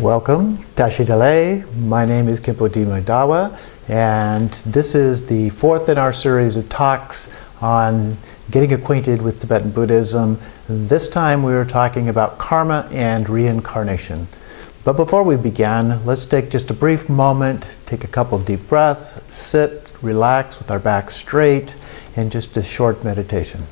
Welcome, Tashi Dale. My name is Khenpo Dima Dawa, and this is the fourth in our series of talks on getting acquainted with Tibetan Buddhism. This time we are talking about karma and reincarnation. But before we begin, let's take just a brief moment, take a couple deep breaths, sit, relax with our back straight, and just a short meditation.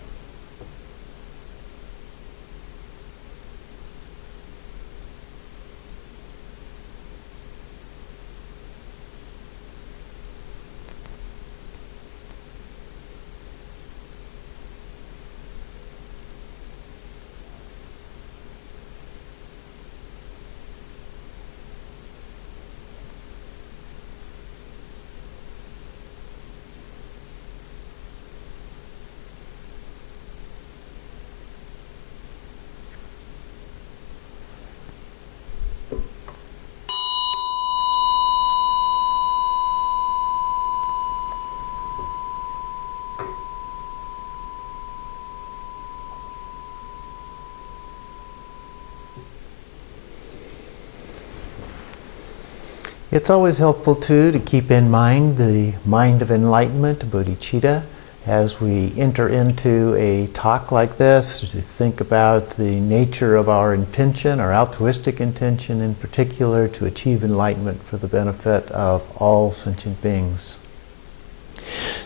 It's always helpful too to keep in mind the mind of enlightenment, bodhicitta, as we enter into a talk like this, to think about the nature of our intention, our altruistic intention in particular, to achieve enlightenment for the benefit of all sentient beings.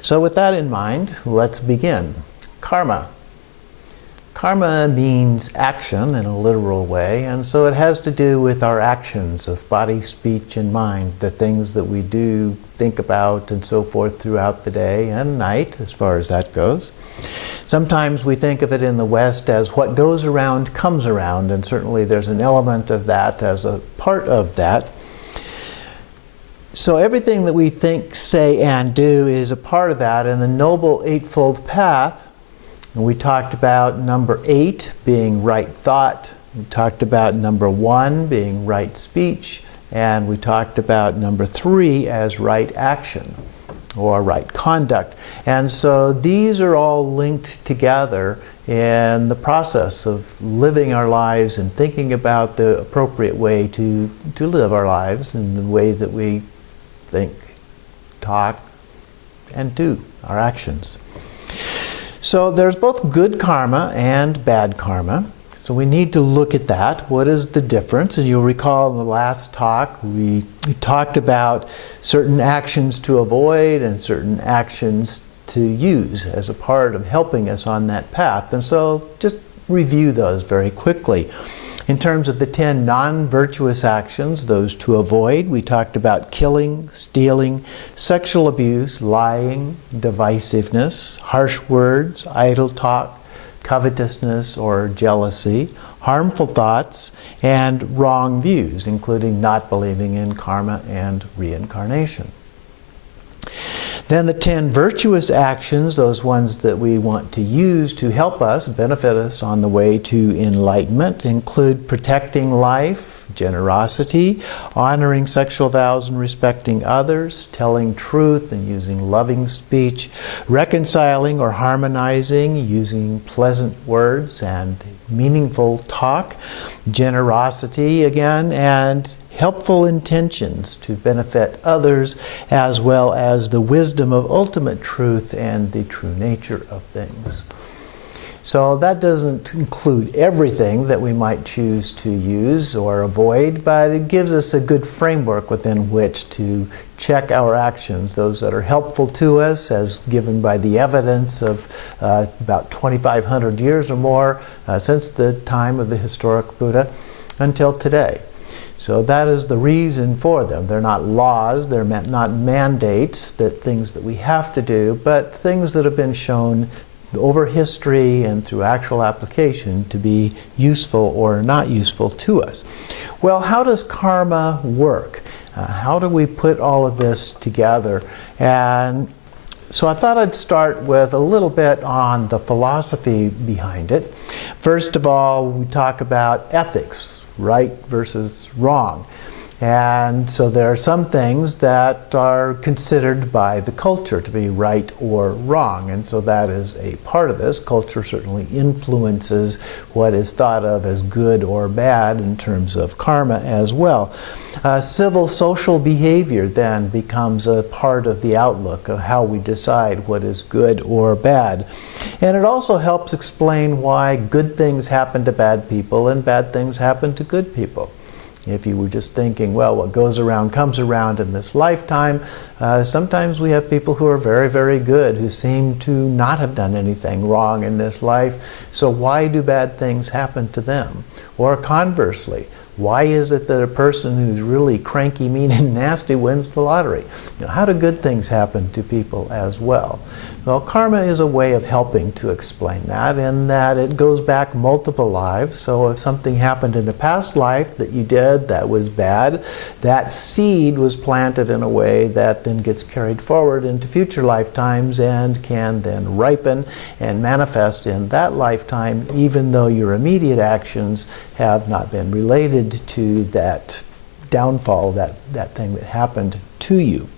So with that in mind, let's begin. Karma. Karma means action in a literal way, and so it has to do with our actions of body, speech, and mind, the things that we do, think about, and so forth throughout the day and night, as far as that goes. Sometimes we think of it in the West as what goes around comes around, and certainly there's an element of that as a part of that. So everything that we think, say, and do is a part of that, and the Noble Eightfold Path. We talked about number 8 being right thought. We talked about number 1 being right speech. And we talked about number 3 as right action or right conduct. And so these are all linked together in the process of living our lives and thinking about the appropriate way to live our lives in the way that we think, talk, and do our actions. So there's both good karma and bad karma. So we need to look at that. What is the difference? And you'll recall in the last talk, we talked about certain actions to avoid and certain actions to use as a part of helping us on that path. And so just review those very quickly. In terms of the 10 non-virtuous actions, those to avoid, we talked about killing, stealing, sexual abuse, lying, divisiveness, harsh words, idle talk, covetousness or jealousy, harmful thoughts, and wrong views, including not believing in karma and reincarnation. Then the 10 virtuous actions, those ones that we want to use to help us, benefit us on the way to enlightenment, include protecting life, generosity, honoring sexual vows and respecting others, telling truth and using loving speech, reconciling or harmonizing, using pleasant words and meaningful talk, generosity again, and helpful intentions to benefit others, as well as the wisdom of ultimate truth and the true nature of things. So that doesn't include everything that we might choose to use or avoid, but it gives us a good framework within which to check our actions, those that are helpful to us, as given by the evidence of about 2,500 years or more since the time of the historic Buddha until today. So that is the reason for them. They're not laws, they're not mandates, that things that we have to do, but things that have been shown over history and through actual application to be useful or not useful to us. Well, how does karma work? How do we put all of this together? And so I thought I'd start with a little bit on the philosophy behind it. First of all, we talk about ethics, right versus wrong. And so there are some things that are considered by the culture to be right or wrong. And so that is a part of this. Culture certainly influences what is thought of as good or bad in terms of karma as well. Civil social behavior then becomes a part of the outlook of how we decide what is good or bad. And it also helps explain why good things happen to bad people and bad things happen to good people. If you were just thinking, well, what goes around comes around in this lifetime, sometimes we have people who are very, very good, who seem to not have done anything wrong in this life. So why do bad things happen to them? Or conversely, why is it that a person who's really cranky, mean, and nasty wins the lottery? How do good things happen to people as well? Well, karma is a way of helping to explain that, in that it goes back multiple lives. So if something happened in a past life that you did that was bad, that seed was planted in a way that then gets carried forward into future lifetimes and can then ripen and manifest in that lifetime, even though your immediate actions have not been related to that downfall, that thing that happened to you.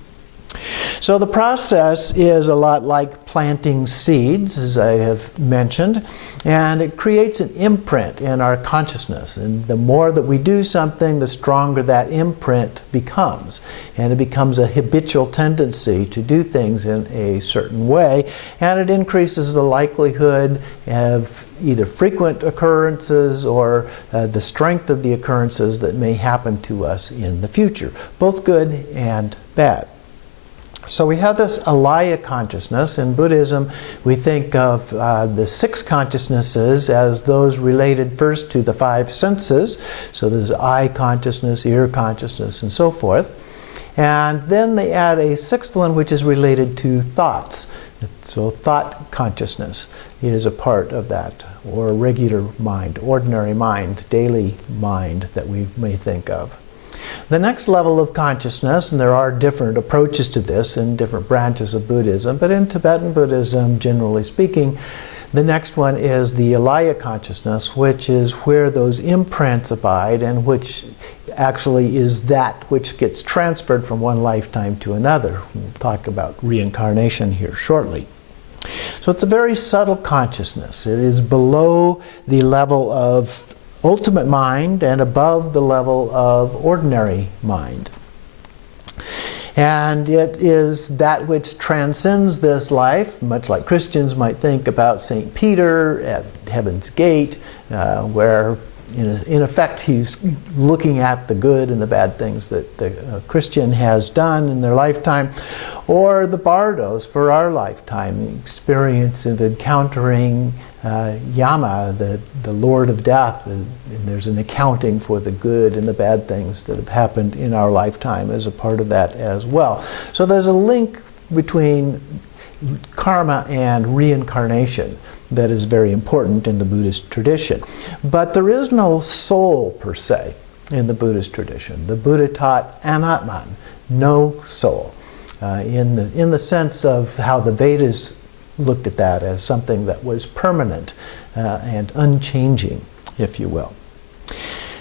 So the process is a lot like planting seeds, as I have mentioned, and it creates an imprint in our consciousness. And the more that we do something, the stronger that imprint becomes. And it becomes a habitual tendency to do things in a certain way, and it increases the likelihood of either frequent occurrences or the strength of the occurrences that may happen to us in the future, both good and bad. So we have this Alaia consciousness. In Buddhism, we think of the 6 consciousnesses as those related first to the 5 senses. So there's eye consciousness, ear consciousness, and so forth. And then they add a 6th one, which is related to thoughts. So thought consciousness is a part of that, or regular mind, ordinary mind, daily mind that we may think of. The next level of consciousness, and there are different approaches to this in different branches of Buddhism, but in Tibetan Buddhism, generally speaking, the next one is the Alaia consciousness, which is where those imprints abide and which actually is that which gets transferred from one lifetime to another. We'll talk about reincarnation here shortly. So it's a very subtle consciousness. It is below the level of ultimate mind and above the level of ordinary mind. And it is that which transcends this life, much like Christians might think about St. Peter at Heaven's Gate, where in effect he's looking at the good and the bad things that the Christian has done in their lifetime, or the bardos for our lifetime, the experience of encountering Yama, the Lord of Death, and there's an accounting for the good and the bad things that have happened in our lifetime as a part of that as well. So there's a link between karma and reincarnation that is very important in the Buddhist tradition. But there is no soul per se in the Buddhist tradition. The Buddha taught anatman, no soul, in the sense of how the Vedas looked at that as something that was permanent and unchanging, if you will.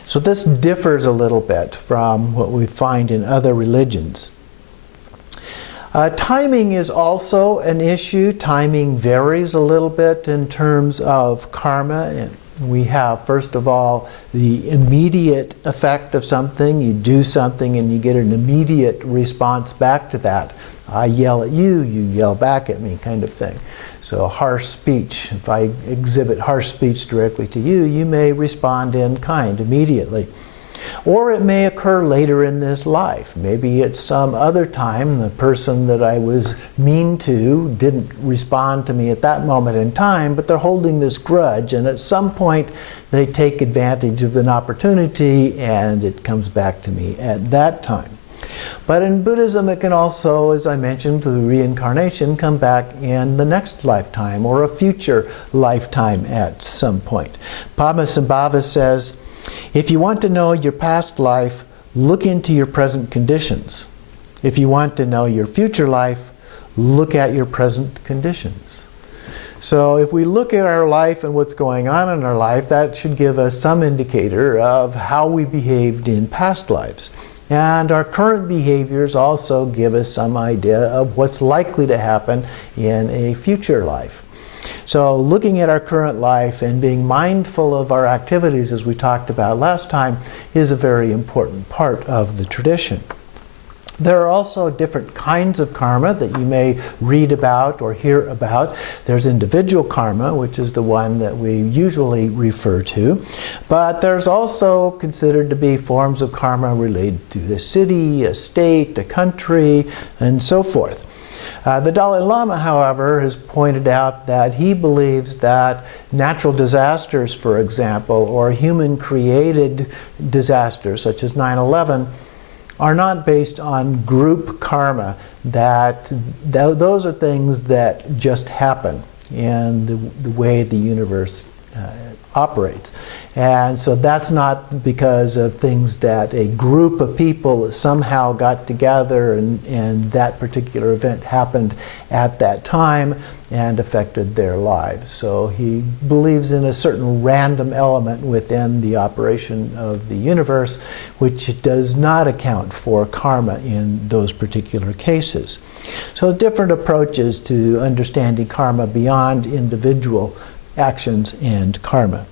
So this differs a little bit from what we find in other religions. Timing is also an issue. Timing varies a little bit in terms of karma. And we have, first of all, the immediate effect of something. You do something and you get an immediate response back to that. I yell at you, you yell back at me, kind of thing. So harsh speech, if I exhibit harsh speech directly to you, you may respond in kind immediately. Or it may occur later in this life. Maybe at some other time the person that I was mean to didn't respond to me at that moment in time, but they're holding this grudge, and at some point they take advantage of an opportunity and it comes back to me at that time. But in Buddhism it can also, as I mentioned, through reincarnation, come back in the next lifetime or a future lifetime at some point. Padmasambhava says, if you want to know your past life, look into your present conditions. If you want to know your future life, look at your present conditions. So if we look at our life and what's going on in our life, that should give us some indicator of how we behaved in past lives. And our current behaviors also give us some idea of what's likely to happen in a future life. So looking at our current life and being mindful of our activities, as we talked about last time, is a very important part of the tradition. There are also different kinds of karma that you may read about or hear about. There's individual karma, which is the one that we usually refer to. But there's also considered to be forms of karma related to a city, a state, a country, and so forth. The Dalai Lama, however, has pointed out that he believes that natural disasters, for example, or human-created disasters such as 9/11, are not based on group karma, that those are things that just happen in the way the universe operates. And so that's not because of things that a group of people somehow got together and that particular event happened at that time and affected their lives. So he believes in a certain random element within the operation of the universe, which does not account for karma in those particular cases. So different approaches to understanding karma beyond individual actions and karma.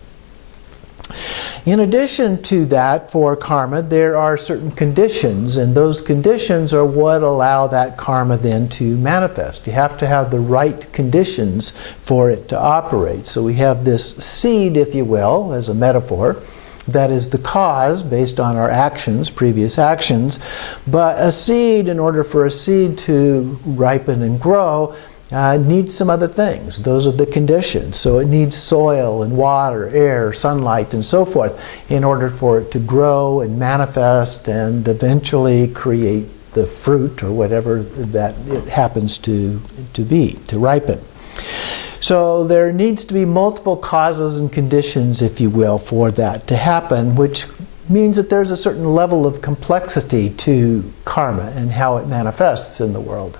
In addition to that, for karma, there are certain conditions, and those conditions are what allow that karma then to manifest. You have to have the right conditions for it to operate. So we have this seed, if you will, as a metaphor, that is the cause based on our actions, previous actions. But a seed, in order for a seed to ripen and grow, needs some other things. Those are the conditions. So it needs soil and water, air, sunlight, and so forth in order for it to grow and manifest and eventually create the fruit or whatever that it happens to be, to ripen. So there needs to be multiple causes and conditions, if you will, for that to happen, which means that there's a certain level of complexity to karma and how it manifests in the world.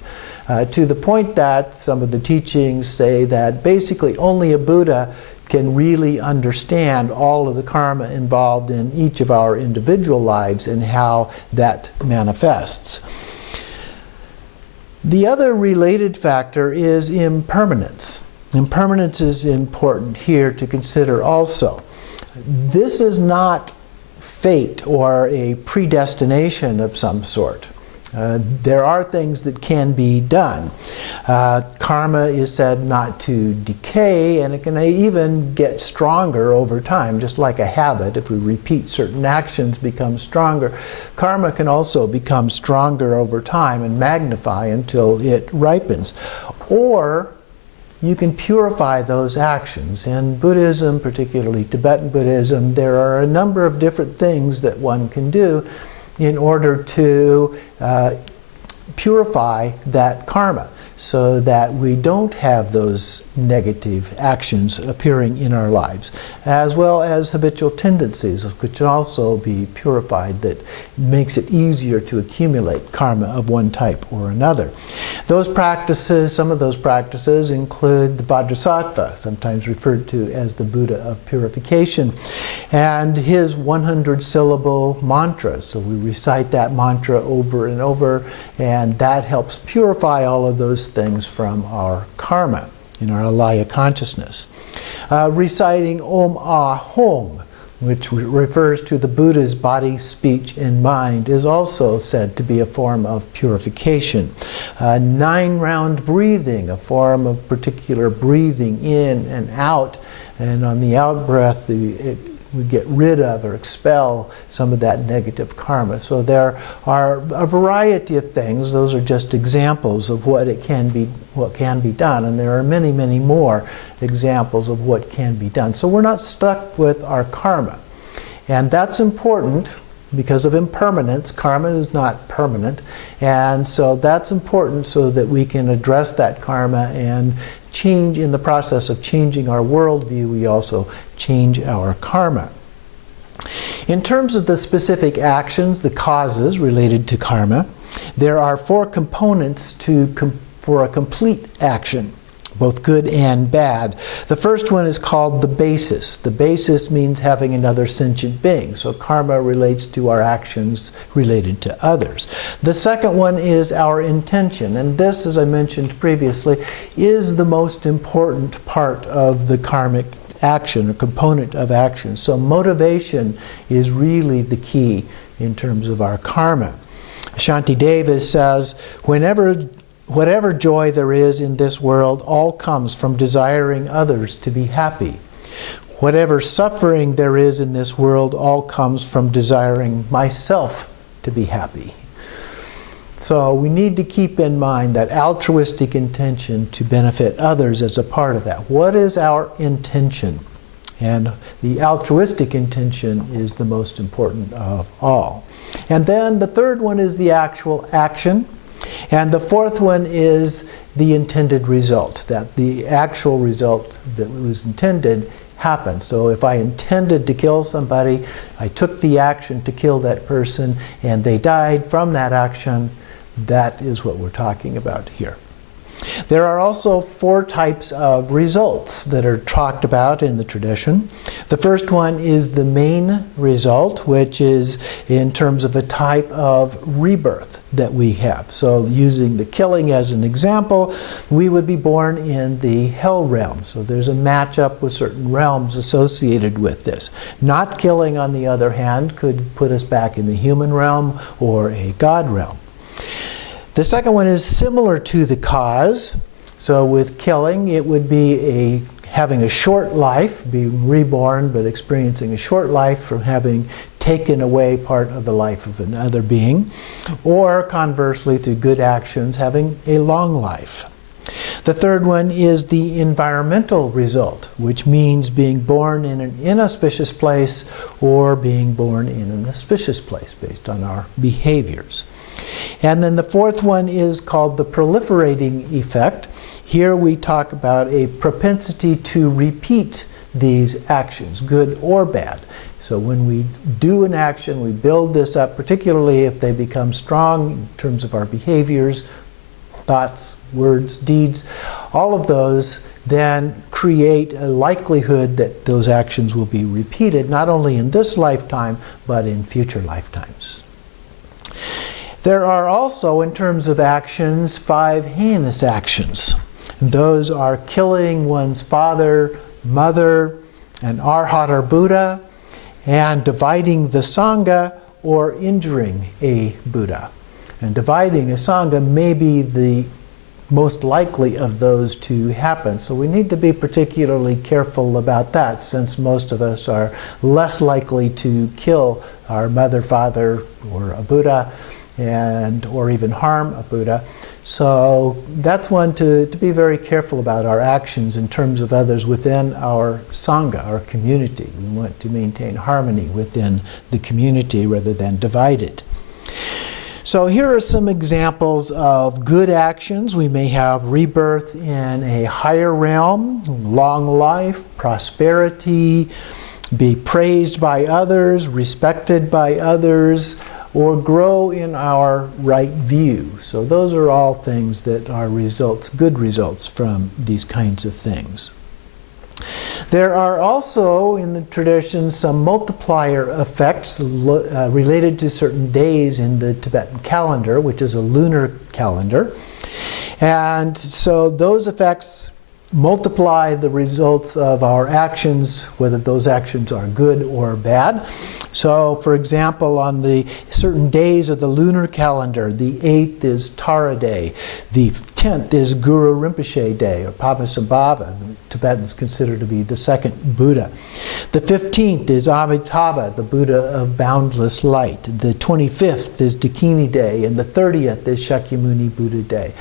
To the point that some of the teachings say that basically only a Buddha can really understand all of the karma involved in each of our individual lives and how that manifests. The other related factor is impermanence. Impermanence is important here to consider also. This is not fate or a predestination of some sort. There are things that can be done. Karma is said not to decay, and it can even get stronger over time, just like a habit. If we repeat certain actions, become stronger. Karma can also become stronger over time and magnify until it ripens. Or you can purify those actions. In Buddhism, particularly Tibetan Buddhism, there are a number of different things that one can do in order to purify that karma so that we don't have those negative actions appearing in our lives, as well as habitual tendencies, which can also be purified, that makes it easier to accumulate karma of one type or another. Those practices, some of those practices include the Vajrasattva, sometimes referred to as the Buddha of purification, and his 100-syllable mantra. So we recite that mantra over and over, and that helps purify all of those things from our karma in our Alaia Consciousness. Reciting Om Ah Hong, which refers to the Buddha's body, speech, and mind, is also said to be a form of purification. 9-round breathing, a form of particular breathing in and out, and on the out-breath we get rid of or expel some of that negative karma. So there are a variety of things. Those are just examples of what can be done, and there are many, many more examples of what can be done. So we're not stuck with our karma, and that's important because of impermanence. Karma is not permanent, and so that's important so that we can address that karma and change. In the process of changing our worldview, we also change our karma. In terms of the specific actions, the causes related to karma, there are 4 components for a complete action. both good and bad. The first one is called the basis. The basis means having another sentient being. So karma relates to our actions related to others. The second one is our intention. And this, as I mentioned previously, is the most important part of the karmic action or component of action. So motivation is really the key in terms of our karma. Shanti Davis says, whatever joy there is in this world all comes from desiring others to be happy. Whatever suffering there is in this world all comes from desiring myself to be happy. So we need to keep in mind that altruistic intention to benefit others as a part of that. What is our intention? And the altruistic intention is the most important of all. And then the third one is the actual action. And the fourth one is the intended result, that the actual result that was intended happened. So if I intended to kill somebody, I took the action to kill that person, and they died from that action. That is what we're talking about here. There are also 4 types of results that are talked about in the tradition. The first one is the main result, which is in terms of a type of rebirth that we have. So using the killing as an example, we would be born in the hell realm. So there's a matchup with certain realms associated with this. Not killing, on the other hand, could put us back in the human realm or a god realm. The second one is similar to the cause. So with killing, it would be having a short life, being reborn, but experiencing a short life from having taken away part of the life of another being. Or conversely, through good actions, having a long life. The third one is the environmental result, which means being born in an inauspicious place or being born in an auspicious place based on our behaviors. And then the fourth one is called the proliferating effect. Here we talk about a propensity to repeat these actions, good or bad. So when we do an action, we build this up, particularly if they become strong in terms of our behaviors, thoughts, words, deeds. All of those then create a likelihood that those actions will be repeated, not only in this lifetime, but in future lifetimes. There are also, in terms of actions, 5 heinous actions. And those are killing one's father, mother, an arhat or Buddha, and dividing the Sangha or injuring a Buddha. And dividing a Sangha may be the most likely of those to happen. So we need to be particularly careful about that, since most of us are less likely to kill our mother, father, or a Buddha, or even harm a Buddha. So that's one to be very careful about our actions in terms of others within our Sangha, our community. We want to maintain harmony within the community rather than divide it. So here are some examples of good actions. We may have rebirth in a higher realm, long life, prosperity, be praised by others, respected by others, or grow in our right view. So those are all things that are results, good results from these kinds of things. There are also in the tradition some multiplier effects related to certain days in the Tibetan calendar, which is a lunar calendar. And so those effects multiply the results of our actions, whether those actions are good or bad. So, for example, on the certain days of the lunar calendar, the 8th is Tara Day, the 10th is Guru Rinpoche Day, or Padmasambhava, the Tibetans consider to be the second Buddha. The 15th is Amitabha, the Buddha of boundless light. The 25th is Dakini Day, and the 30th is Shakyamuni Buddha Day.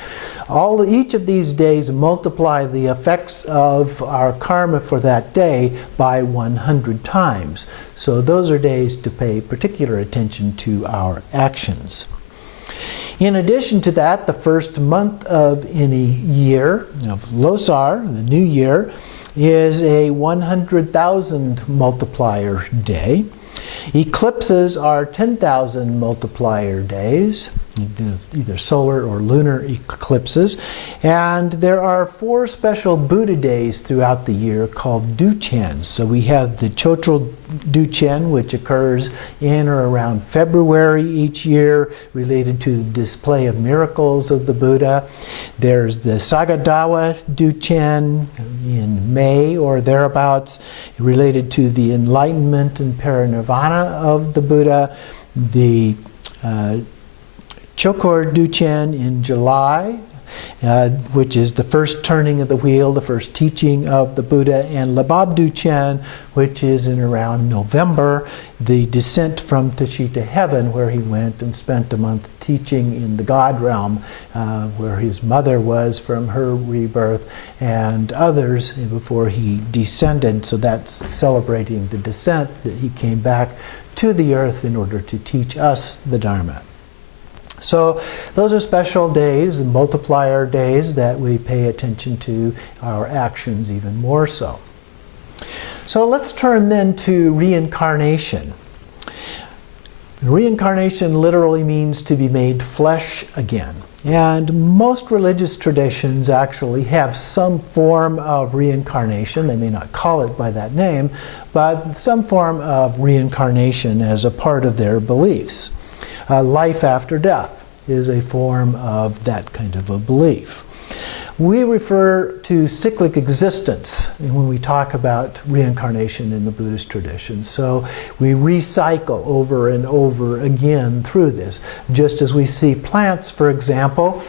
Each of these days multiply the effects of our karma for that day by 100 times. So those are days to pay particular attention to our actions. In addition to that, the first month of any year, of Losar, the new year, is a 100,000 multiplier day. Eclipses are 10,000 multiplier days. either solar or lunar eclipses. And there are 4 special Buddha days throughout the year called Duchens. So we have the Chotrul Duchen, which occurs in or around February each year, related to the display of miracles of the Buddha. There's the Sagadawa Duchen in May or thereabouts, related to the enlightenment and parinirvana of the Buddha. The Chokor Duchen in July, which is the first turning of the wheel, the first teaching of the Buddha, and Labab Duchen, which is in around November, the descent from Tashita heaven, where he went and spent a month teaching in the God realm, where his mother was from her rebirth, and others before he descended. So that's celebrating the descent, that he came back to the earth in order to teach us the Dharma. So those are special days, multiplier days, that we pay attention to our actions even more so. So let's turn then to reincarnation. Reincarnation literally means to be made flesh again. And most religious traditions actually have some form of reincarnation. They may not call it by that name, but some form of reincarnation as a part of their beliefs. Life after death is a form of that kind of a belief. We refer to cyclic existence when we talk about reincarnation in the Buddhist tradition. So we recycle over and over again through this. Just as we see plants, for example,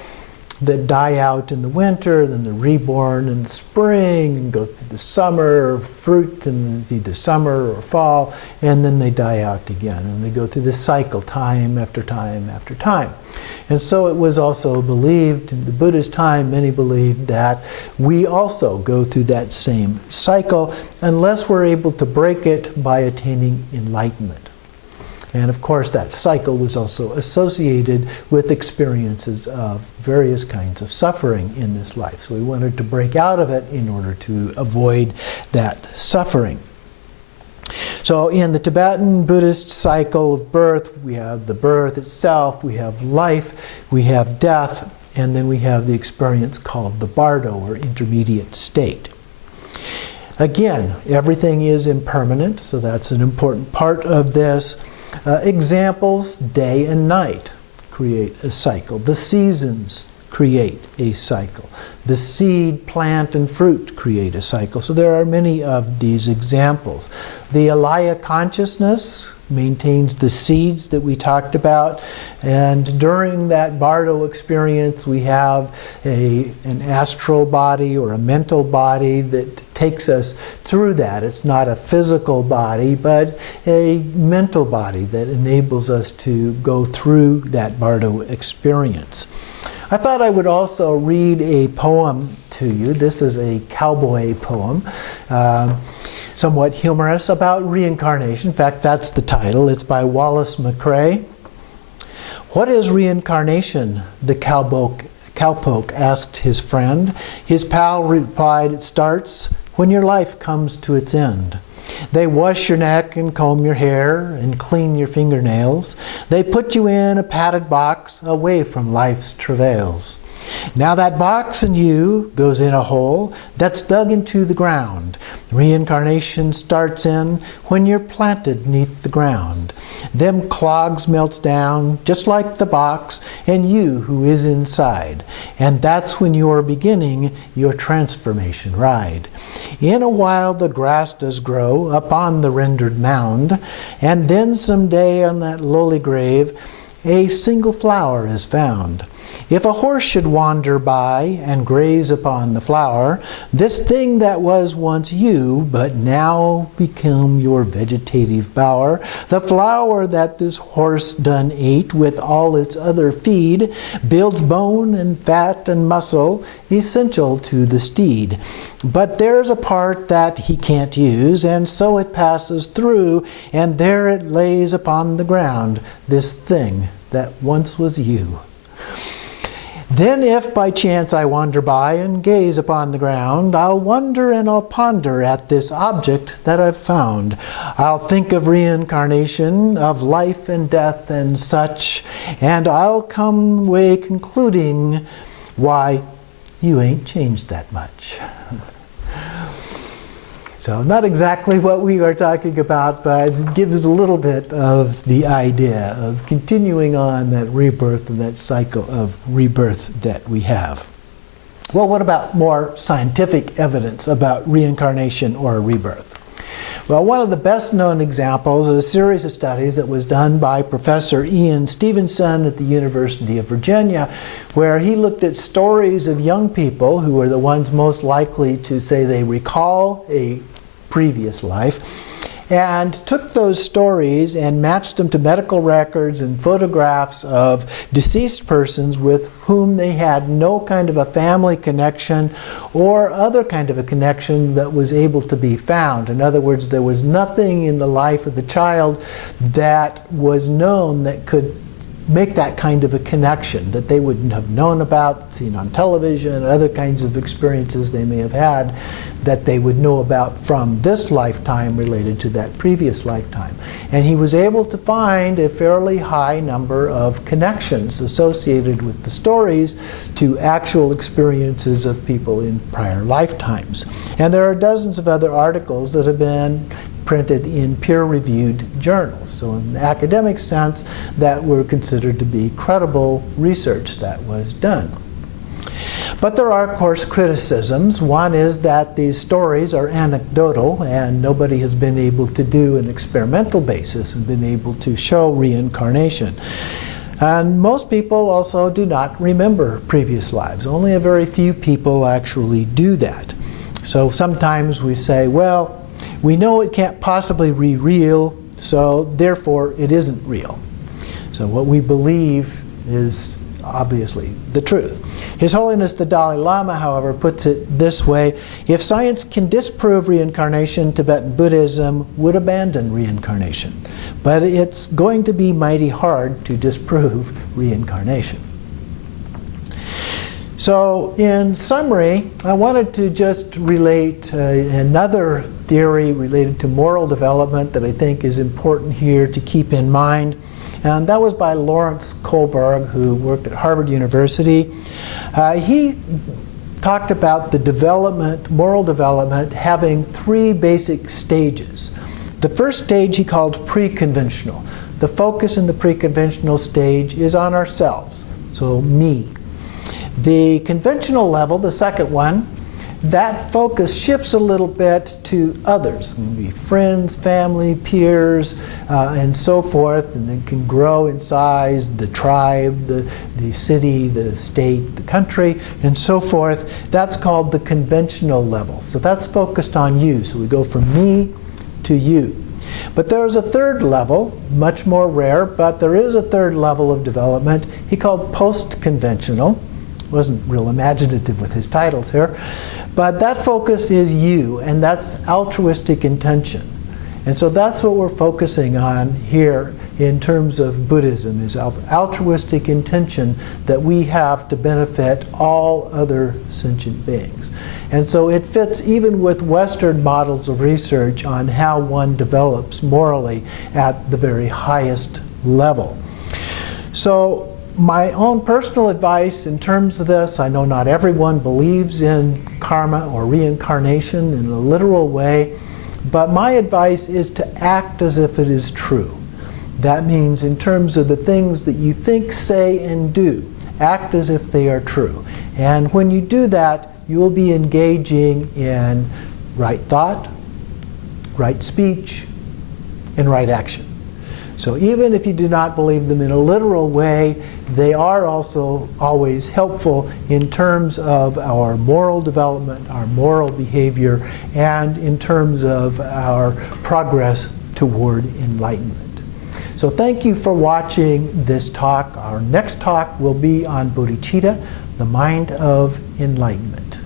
that die out in the winter, then they're reborn in the spring and go through the summer, fruit in either summer or fall, and then they die out again. And they go through this cycle time after time after time. And so it was also believed in the Buddhist time, many believed that we also go through that same cycle unless we're able to break it by attaining enlightenment. And of course, that cycle was also associated with experiences of various kinds of suffering in this life. So we wanted to break out of it in order to avoid that suffering. So in the Tibetan Buddhist cycle of birth, we have the birth itself, we have life, we have death, and then we have the experience called the bardo, or intermediate state. Again, everything is impermanent, so that's an important part of this. Examples, day and night create a cycle. The seasons create a cycle. The seed, plant, and fruit create a cycle. So there are many of these examples. The Alaia Consciousness maintains the seeds that we talked about, and during that bardo experience we have an astral body or a mental body that takes us through that. It's not a physical body, but a mental body that enables us to go through that bardo experience. I thought I would also read a poem to you. This is a cowboy poem, somewhat humorous, about reincarnation. In fact, that's the title. It's by Wallace McCrae. "What is reincarnation?" the cowpoke asked his friend. His pal replied, "It starts when your life comes to its end. They wash your neck and comb your hair and clean your fingernails. They put you in a padded box away from life's travails. Now that box and you goes in a hole that's dug into the ground. Reincarnation starts in when you're planted neath the ground. Them clogs melts down just like the box and you who is inside. And that's when you're beginning your transformation ride. In a while the grass does grow upon the rendered mound, and then someday on that lowly grave a single flower is found. If a horse should wander by and graze upon the flower, this thing that was once you, but now become your vegetative bower, the flower that this horse done ate with all its other feed, builds bone and fat and muscle, essential to the steed. But there's a part that he can't use, and so it passes through, and there it lays upon the ground, this thing that once was you. Then if by chance I wander by and gaze upon the ground, I'll wonder and I'll ponder at this object that I've found. I'll think of reincarnation, of life and death and such, and I'll come away concluding, why, you ain't changed that much. So not exactly what we are talking about, but it gives a little bit of the idea of continuing on that rebirth and that cycle of rebirth that we have. Well, what about more scientific evidence about reincarnation or rebirth? Well, one of the best known examples is a series of studies that was done by Professor Ian Stevenson at the University of Virginia, where he looked at stories of young people who were the ones most likely to say they recall a previous life, and took those stories and matched them to medical records and photographs of deceased persons with whom they had no kind of a family connection or other kind of a connection that was able to be found. In other words, there was nothing in the life of the child that was known that could make that kind of a connection that they wouldn't have known about, seen on television, other kinds of experiences they may have had that they would know about from this lifetime related to that previous lifetime. And he was able to find a fairly high number of connections associated with the stories to actual experiences of people in prior lifetimes. And there are dozens of other articles that have been printed in peer-reviewed journals. So in the academic sense, that were considered to be credible research that was done. But there are, of course, criticisms. One is that these stories are anecdotal and nobody has been able to do an experimental basis and been able to show reincarnation. And most people also do not remember previous lives. Only a very few people actually do that. So sometimes we say, well, we know it can't possibly be real, so therefore it isn't real. So what we believe is obviously the truth. His Holiness the Dalai Lama, however, puts it this way: if science can disprove reincarnation, Tibetan Buddhism would abandon reincarnation. But it's going to be mighty hard to disprove reincarnation. So in summary, I wanted to just relate another theory related to moral development that I think is important here to keep in mind. And that was by Lawrence Kohlberg, who worked at Harvard University. He talked about the development, moral development, having three basic stages. The first stage he called pre-conventional. The focus in the pre-conventional stage is on ourselves, so me. The conventional level, the second one, that focus shifts a little bit to others. It can be friends, family, peers, and so forth, and it can grow in size, the tribe, the city, the state, the country, and so forth. That's called the conventional level. So that's focused on you. So we go from me to you. But there's a third level, much more rare, but there is a third level of development he called post-conventional. Wasn't real imaginative with his titles here. But that focus is you, and that's altruistic intention. And so that's what we're focusing on here in terms of Buddhism, is altruistic intention that we have to benefit all other sentient beings. And so it fits even with Western models of research on how one develops morally at the very highest level. So my own personal advice in terms of this, I know not everyone believes in karma or reincarnation in a literal way, but my advice is to act as if it is true. That means in terms of the things that you think, say, and do, act as if they are true. And when you do that, you will be engaging in right thought, right speech, and right action. So even if you do not believe them in a literal way, they are also always helpful in terms of our moral development, our moral behavior, and in terms of our progress toward enlightenment. So thank you for watching this talk. Our next talk will be on bodhicitta, the mind of enlightenment.